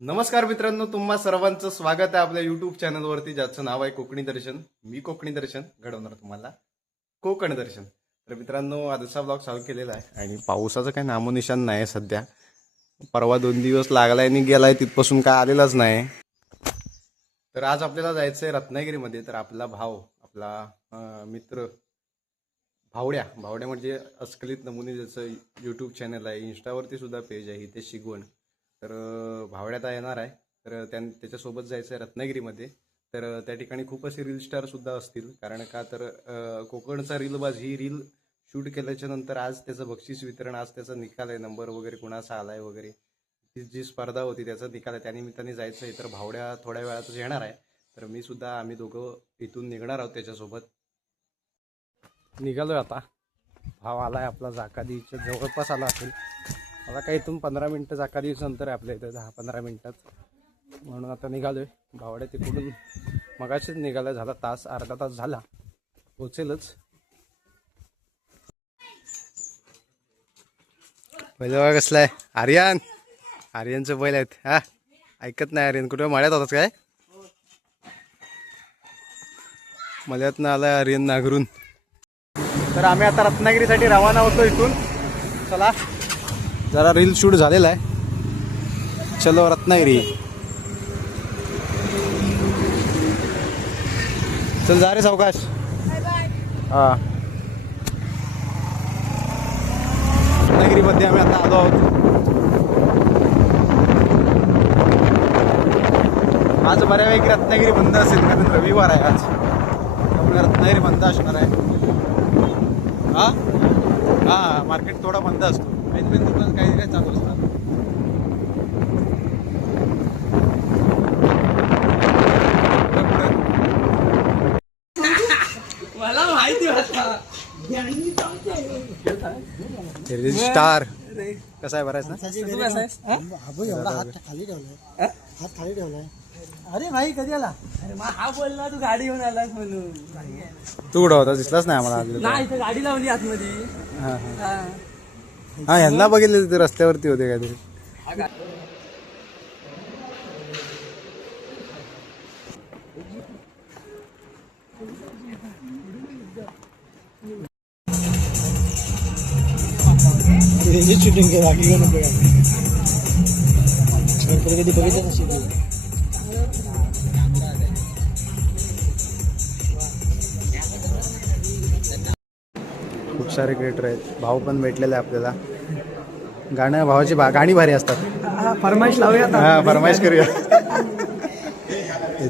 नमस्कार मित्रांनो, तुम्हा सर्वांचं स्वागत आहे आपल्या युट्यूब चॅनलवरती, ज्याचं नाव आहे कोकणी दर्शन. मी कोकणी दर्शन घडवणार तुम्हाला कोकण दर्शन. तर मित्रांनो, आजचा ब्लॉग चालू केलेला आहे आणि पावसाचं काही नामोनिशान नाही सध्या. परवा 2 दिवस लागलाय आणि गेलाय, तिथपासून काय आलेलाच नाही. तर आज आपल्याला जायचं आहे रत्नागिरीमध्ये. तर आपला भाव, आपला मित्र भावड्या भावड्या म्हणजे अस्खलित नमुने, ज्याचं यूट्यूब चॅनल आहे, इंस्टावरती सुद्धा पेज आहे, इथे शिकवण. तर भावड्यात येणार आहे. तर त्याच्यासोबत जायचं आहे रत्नागिरीमध्ये. तर त्या ठिकाणी खूप असे रील स्टारसुद्धा असतील, कारण का तर कोकणचा रीलबाज ही रील शूट केल्याच्या नंतर आज त्याचं बक्षीस वितरण, आज त्याचा निकाल आहे, नंबर वगैरे कुणाचा आलाय वगैरे, ती जी स्पर्धा होती त्याचा निकाल आहे. त्यानिमित्ताने जायचं आहे. तर भावड्या थोड्या वेळातच येणार आहे. तर मी सुद्धा, आम्ही दोघं इथून निघणार आहोत त्याच्यासोबत. निघालोय आता. भाव आलाय आपला जाकादीच्या जवळपास आला असेल. आता काही इथून 15 मिनटं जाकादीचं अंतर आहे आपल्या इथं, 10-15 मिनटात. म्हणून आता निघालोय. भावड्या तिकडून मगाशीच निघाला, झाला तास, अर्धा तास झाला, पोचेलच. पहिलं बघा कसलं आहे आर्यन. आर्यनचं बैल आहेत. हा, ऐकत नाही आर्यन. कुठे मळ्यात होतास काय? मळ्यातनं आलाय आर्यन नागरून. तर आम्ही आता रत्नागिरीसाठी रवाना होतो इथून. चला, जरा रील शूट झालेला आहे. चलो रत्नागिरी. चल जा रे सावकाश. हा, रत्नागिरीमध्ये आम्ही आता आलो आहोत. आज बऱ्यापैकी रत्नागिरी बंद असेल, कारण रविवार आहे आज, त्यामुळे रत्नागिरी बंद असणार आहे. हा हा, मार्केट थोडा बंद असतो. मेन दुकान काही काही चालू असतात. मला माहिती स्टार कसा आहे, बरायच ना? हात खाली ठेवलाय. अरे भाई कधी आला? अरे मग हा बोलला तू गाडी घेऊन आलास म्हणून. तू कुठं होता? दिसलाच नाही आम्हाला. नाही, इथं गाडी लावली आतमध्ये. हा, ह्यांना बघितले ते रस्त्यावरती होते काहीतरी. शूटिंग केला कधी बघितलं नसेल. खूप सारे क्रिएटर आहेत. भाव पण भेटलेला आहे आपल्याला. गाणं भावाची गाणी भारी असतात. फरमाईश लावूया. हा, फरमाईश करूया.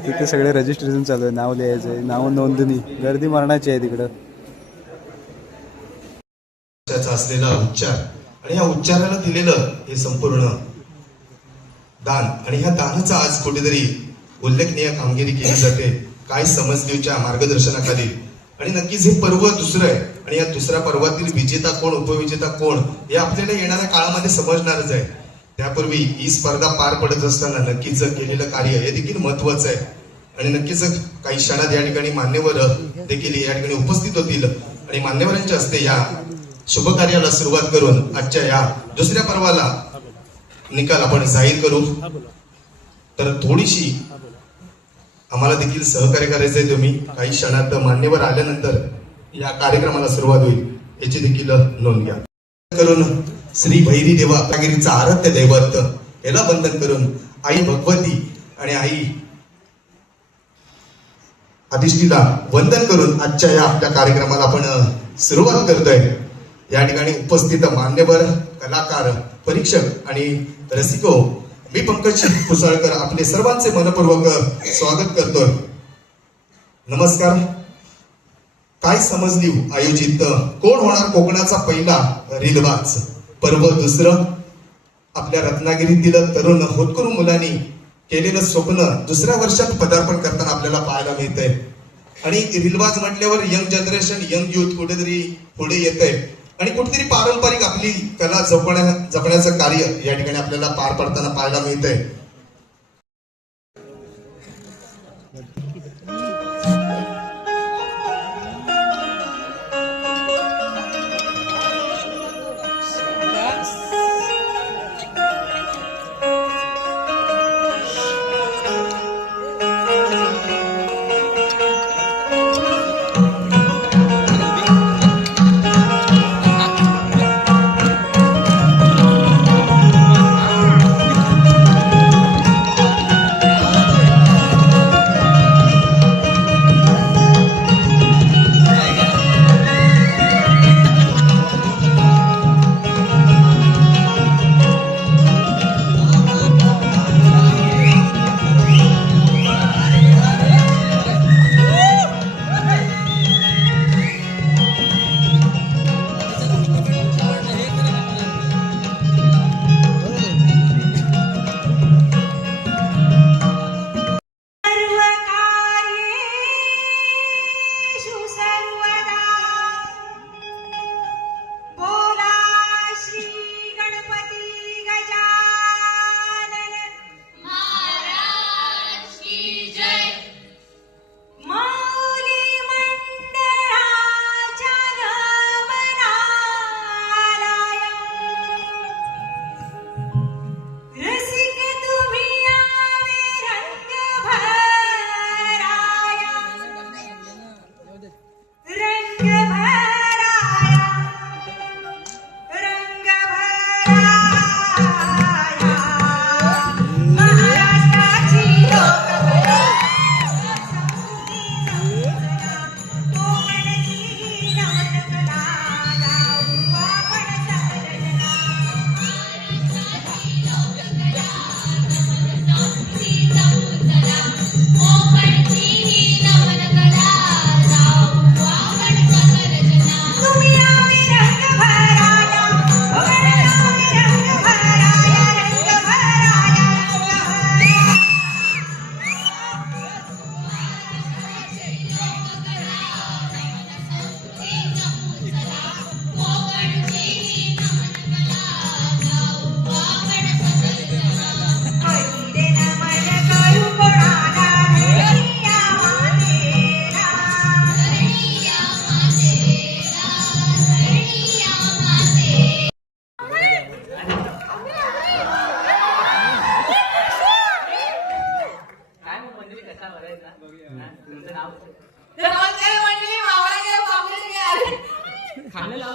तिथे सगळे रजिस्ट्रेशन चालू आहे, नाव लिहायचं आहे, नाव नोंदणी, गर्दी मरणाची आहे तिकडं. असलेला उच्चार आणि या उच्चाराला दिलेलं हे संपूर्ण दान, आणि ह्या दानाचा आज कुठेतरी उल्लेखनीय कामगिरी केली जाते काय समजदेवच्या मार्गदर्शनाखाली. आणि नक्कीच हे पर्व दुसरं आहे, आणि या दुसऱ्या पर्वातील विजेता कोण, उपविजेता कोण, हे आपल्याला येणाऱ्या काळामध्ये समजणारच आहे. त्यापूर्वी ही स्पर्धा पार पडत असताना नक्कीच केलेलं कार्य हे देखील महत्वाचं आहे. आणि नक्कीच काही क्षणात या ठिकाणी मान्यवर देखील या ठिकाणी उपस्थित होतील, आणि मान्यवरांच्या हस्ते या शुभ कार्याला सुरुवात करून आजच्या या दुसऱ्या पर्वाला निकाल आपण जाहीर करू. तर थोडीशी आम्हाला देखील सहकार्य करायचंय. तुम्ही काही क्षणात मान्यवर आल्यानंतर या कार्यक्रमाला सुरुवात होईल, याची देखील नोंद घ्या. करून श्री भैरी देवा रत्नागिरीचा आराध्य दैवत याला वंदन करून आई भगवती आणि आई अधिष्ठिता वंदन करून आजच्या या आपल्या कार्यक्रमाला आपण सुरुवात करतोय. या ठिकाणी उपस्थित मान्यवर, कलाकार, परीक्षक आणि रसिको, मी पंकज कुसाळकर आपले सर्वांचे मनपूर्वक स्वागत करतोय. नमस्कार. काय समजली आयोजित कोण होणार कोकणाचा पहिला रीलबाज पर्व दुसरं. आपल्या रत्नागिरीतील तरुण होतकरू मुलांनी केलेलं स्वप्न दुसऱ्या वर्षात पदार्पण करताना आपल्याला पाहायला मिळतंय. आणि रीलबाज म्हटल्यावर यंग जनरेशन, यंग युथ कुठेतरी पुढे येतंय, आणि कुठेतरी पारंपरिक आपली कला जपण्याचं कार्य या ठिकाणी आपल्याला पार पडताना पाहायला मिळतंय.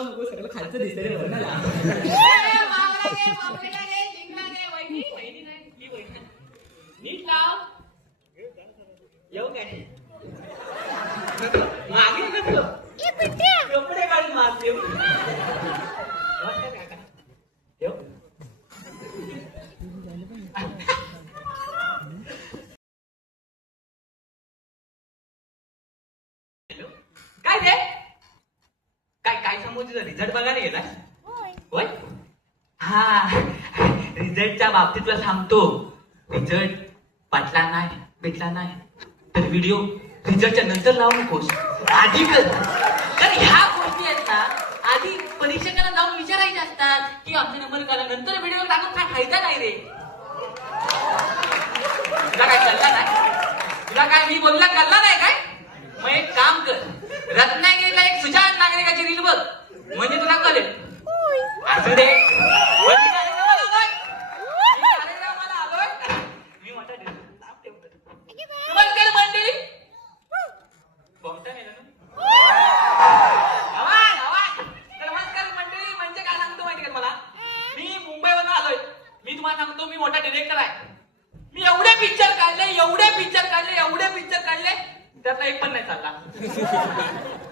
लावू नको सगळं खालचं दिसतंय रे वरनं लाव. नीट लाव. येऊ काय मागे नको. कपडे काढून मार येऊ. येऊ. काय रे काय काय समोरचा रिझल्ट बघायला गेला होय हा रिझल्टच्या बाबतीत तुला सांगतो रिझल्ट पटला नाही भेटला नाही तर व्हिडिओ रिझल्टच्या नंतर लावू नकोस आधी कर तर ह्या गोष्टी आहेत ना आधी परीक्षकांना जाऊन विचारायचे असतात की आमचा नंबर करा नंतर व्हिडिओ टाकून काय फायदा नाही रे तुला काय कळला नाही तुला काय मी बोलला कळला नाही काय मग एक काम कर रत्नागिरीला एक सुजाण नागरिकाची रील बघ म्हणजे तुला कळेल असू दे मी मोठा नमस्कार मंडळी नमस्कार मंडळी म्हणजे काय सांगतो माहिती का मला मी मुंबईवरून आलोय मी तुम्हाला सांगतो मी मोठा डिरेक्टर आहे मी एवढे पिक्चर काढले त्यातला एक पण नाही चालला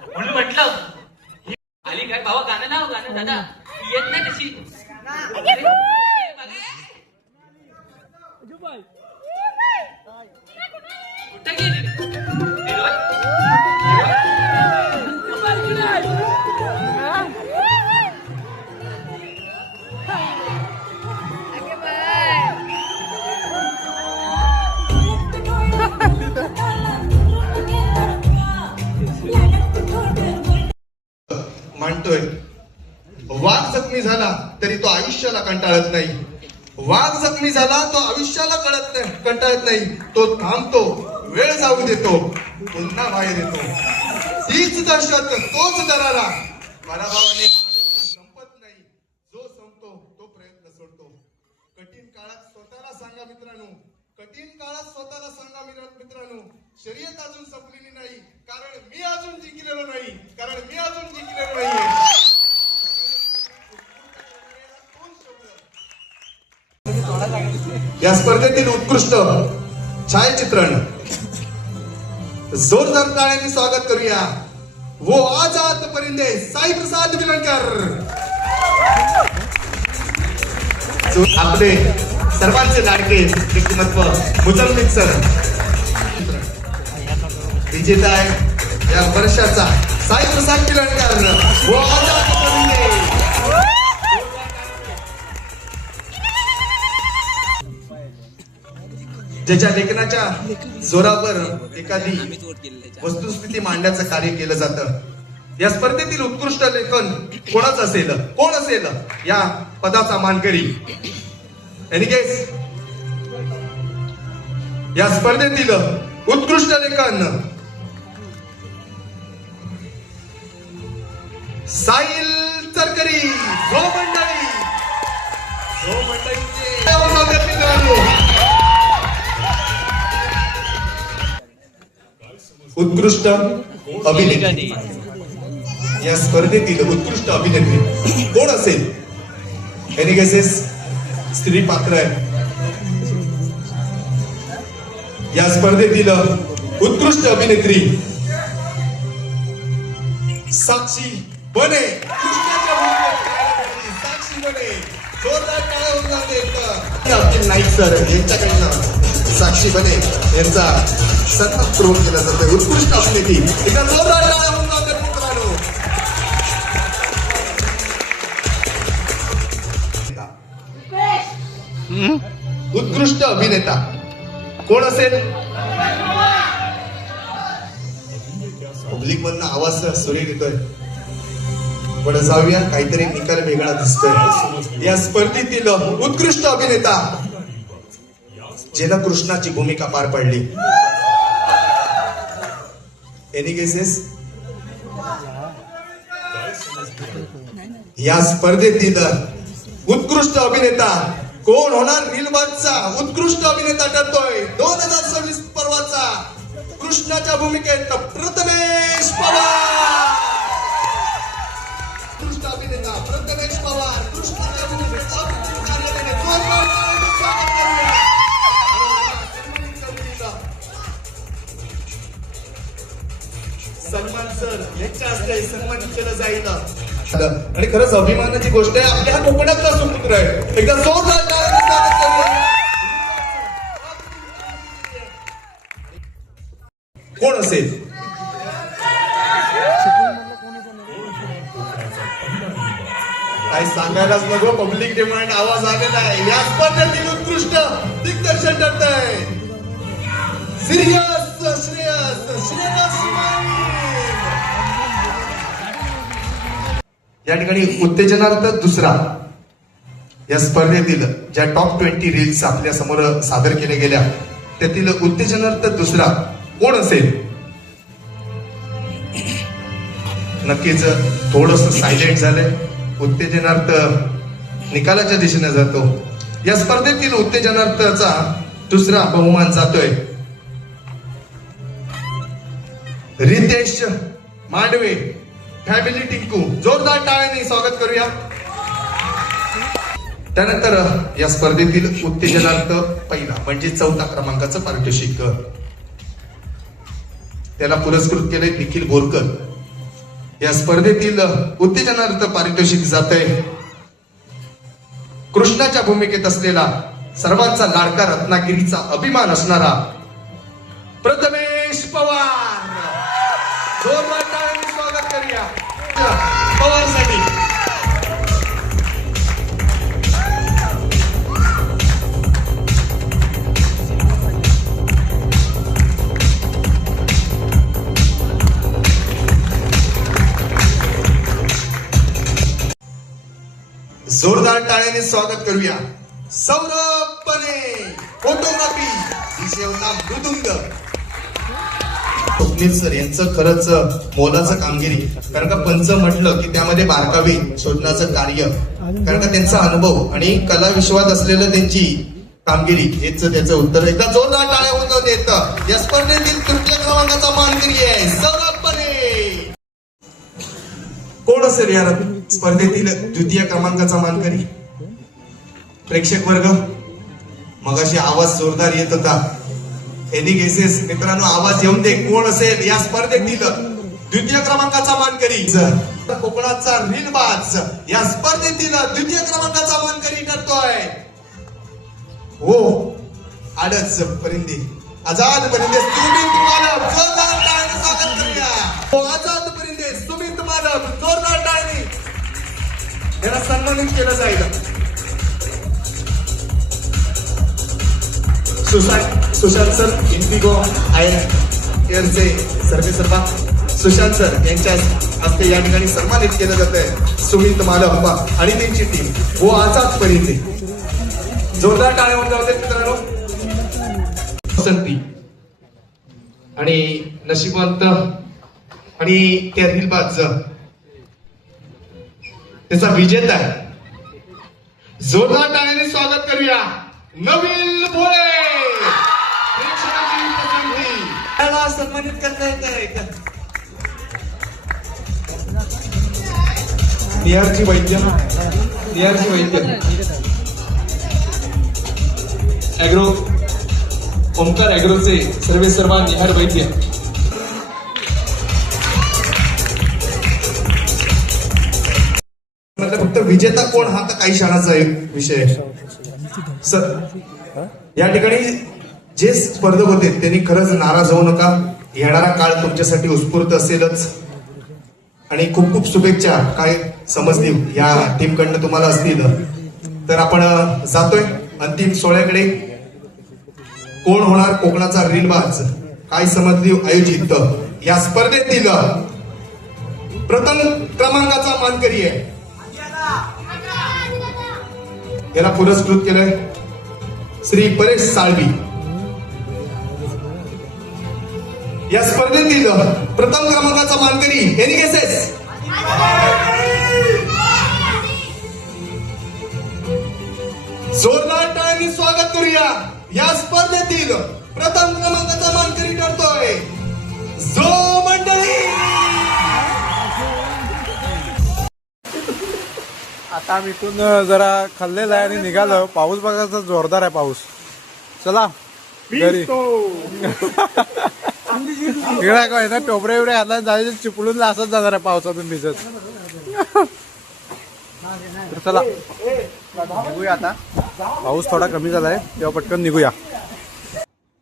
म्हणून म्हटलं आली काय बाबा गाणं दादा येत नाही कशी कुठं गेली मांडतोय वाघ जखमी झाला तरी तो आयुष्याला कंटाळत नाही वाघ जखमी झाला तो आयुष्याला कंटाळत नाही तो थांबतो वेळ जाऊ देतो पुन्हा बाहेर येतो हीच दहशत तोच दरारा पराभवाने संपत नाही जो संपतो तो प्रयत्न सोडतो कठीण काळात स्वतःला सांगा मित्रांनो शर्यत अजून संपलेली नाही कारण मी अजून जिंकलेलो नाही या स्पर्धेतील उत्कृष्ट छायाचित्रण जोरदार टाळ्यांनी स्वागत करूया वो आजाद परिंदे साई प्रसाद विलणकर आपले सर्वांचे लाडके व्यक्तिमत्व मुजम्मिल सर विजेता आहे या वर्षाचा साई प्रसाद विलणकर वो आजाद परिंदे ज्याच्या लेखनाच्या जोरावर एखादी वस्तुस्थिती मांडण्याचं कार्य केलं जातं या स्पर्धेतील उत्कृष्ट लेखन कोण असेल या पदाचा मानकरी एनिकेस या स्पर्धेतील उत्कृष्ट लेखन साहिल चरकरी जो मंडळीचे उत्कृष्ट अभिनेत्री या स्पर्धेतील उत्कृष्ट अभिनेत्री कोण असेल एनी गेसेस स्त्री पात्र आहे या स्पर्धेतील उत्कृष्ट अभिनेत्री साक्षी बने कृष्णाच्या भूमिकेत साक्षी बने जोरदार टाळ्या होऊन जाते अब्दुल नाईक सर यांच्याकडनं साक्षी बने यांचा सन्मान करून केला जातो उत्कृष्ट अभिनेत्री एकदा जोरदार टाळ्या होऊन जाते मित्रांनो उत्कृष्ट अभिनेता कोण असेल पब्लिक मधनं आवाज सुरेख येतोय पण जाऊया काहीतरी निकाल वेगळा दिसतोय या स्पर्धेतील उत्कृष्ट अभिनेता ज्यानं कृष्णाची भूमिका पार पाडली एनी गेसेस या स्पर्धेतील उत्कृष्ट अभिनेता कोण होणार रीलबाजचा उत्कृष्ट अभिनेता ठरतोय 2026 पर्वाचा कृष्णाच्या भूमिकेत प्रथमेश पवार उत्कृष्ट सर यांच्या हस्ते सन्मानित केलं जाईल. आणि खरंच अभिमानाची गोष्ट आहे, आपल्या हा कोकणातला सुपुत्र आहे. एकदा जोरदार टाळ्यांनी स्वागत करूया. कोण असेल? काय सांगायलाच नको, पब्लिक डिमांड आवाज आलेला आहे. या स्पर्धेतील उत्कृष्ट दिग्दर्शन ठरत आहे श्रेयस माळी. या ठिकाणी उत्तेजनार्थ दुसरा या स्पर्धेतील ज्या टॉप 20 रील्स आपल्या समोर सादर केल्या गेल्या त्यातील उत्तेजनार्थ दुसरा कोण असेल? नक्कीच थोडस सायलेंट झालंय. उत्तेजनार्थ निकालाच्या दिशेने जातो. या स्पर्धेतील उत्तेजनार्थचा दुसरा बहुमान जातोय रितेश मांडवे फॅमिली टिंकू. जोरदार टाळ्यांनी स्वागत करूया. त्यानंतर या स्पर्धेतील उत्तेजनार्थ पहिला म्हणजे 4था क्रमांकाचं पारितोषिक त्याला पुरस्कृत केले निखिल बोरकर. या स्पर्धेतील उत्तेजनार्थ पारितोषिक जातंय कृष्णाच्या भूमिकेत असलेला सर्वांचा लाडका रत्नागिरीचा अभिमान असणारा प्रथमेश पवार. जोरदार टाळ्यांनी स्वागत करूया पवारसाठी. जोरदार टाळ्याने स्वागत करूया सौरभ पने फोटोग्राफी विषय होता मृदुंग. स्वप्नील सर यांचं खरंच मोलाचं कामगिरी, कारण का पंच म्हटलं की त्यामध्ये बारकावे शोधण्याचं कार्य, कारण का त्यांचा अनुभव आणि कला विश्वात असलेलं त्यांची कामगिरी हेच त्याचं उत्तर. एकदा जोरदार टाळ्या होऊन देत या स्पर्धेतील 3ऱ्या क्रमांकाचा मानकरी आहे सौरभ पने. कोण असेल या स्पर्धेतील 2य क्रमांकाचा मानकरी? प्रेक्षक वर्ग मगाशी आवाज जोरदार येत होता. एनी गेसेस मित्रांनो, आवाज येऊन दे. कोण असेल या स्पर्धेतील 2य क्रमांकाचा मानकरी? कोकणाचा रीलबाज या स्पर्धेतील 2य क्रमांकाचा मानकरी ठरतोय हो आडच परिंदे, आझाद परिंदे सुमित मालव. जोरदार टाळ्यांनी स्वागत करूया हो आझाद परिंदे सुमित मालव. जोरदार टाळ्यांनी याला सन्मानित केलं जाईल. सुशांत सर इंडिगो एअरचे सर्वेसर्वा सुशांत सर यांच्या हस्ते या ठिकाणी सन्मानित केलं जात आहे सुमित मालव आणि त्यांची टीम व आझाद परिंदे. जोरदार टाळ्या होऊन जाऊ देत मित्रांनो. आणि नशिबवंत आणि त्या रीलबाज त्याचा विजेता आहे. जोरदार टाळ्याने स्वागत करूया नवीन भोळे. प्रेक्षकांची पसंती त्याला सन्मानित करता येत आहे. निहारची वैद्य ॲग्रो ओमकार ॲग्रोचे सर्वेसर्वा निहार वैद्य. फक्त विजेता कोण हा तर काही क्षणाचा एक विषय आहे. सर या ठिकाणी जे स्पर्धक होते त्यांनी खरंच नाराज होऊ नका. येणारा काळ तुमच्यासाठी उत्स्फूर्त असेलच आणि खूप खूप शुभेच्छा काय समजतील या टीमकडनं तुम्हाला असतील. तर आपण जातोय अंतिम सोहळ्याकडे. कोण होणार कोकणाचा रीलबाज? काय समजली आयोजित या स्पर्धेतील प्रथम क्रमांकाचा मानकरी आहे. याला पुरस्कृत केलंय श्री परेश साळवी. या स्पर्धेतील प्रथम क्रमांकाचा मानकरी एनी गेसेस? जोरदार टाळ्यांनी स्वागत करूया. या स्पर्धेतील प्रथम क्रमांकाचा मानकरी ठरतोय जो मंडळी. आता आम्ही इथून जरा खाल्लेला आहे आणि निघालो. पाऊस बघायचा जोरदार आहे पाऊस. चला घरी. इकडे काय ना टोपरे एवढे हातात जायचे चिपळून असंच जाणार आहे पावसातून भिजत. तर चला निघूया आता, पाऊस थोडा कमी झालाय तेव्हा पटकन निघूया.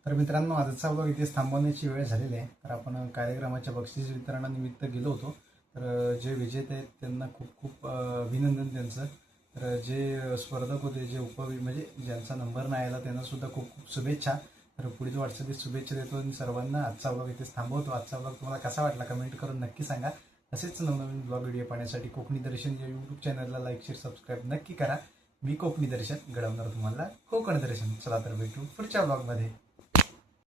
तर मित्रांनो आजचा व्लॉग इथेच थांबवण्याची वेळ झालेली आहे. तर आपण कार्यक्रमाच्या बक्षीस वितरणानिमित्त गेलो होतो. तर जे विजेते आहेत त्यांना खूप खूप अभिनंदन त्यांचं. तर जे स्पर्धक होते, जे म्हणजे ज्यांचा नंबर नाही आला त्यांना सुद्धा खूप खूप शुभेच्छा. तर पुढील वाटचालीत शुभेच्छा देतो आणि सर्वांना आजचा व्लॉग इथेच थांबवतो. आजचा व्लॉग तुम्हाला कसा वाटला कमेंट करून नक्की सांगा. तसेच नवनवीन ब्लॉग व्हिडिओ पाहण्यासाठी कोकणी दर्शन या यूट्यूब चॅनलला लाईक शेअर सबस्क्राईब नक्की करा. मी कोकणी दर्शन घडवणार तुम्हाला कोकण दर्शन. चला तर भेटू पुढच्या ब्लॉगमध्ये.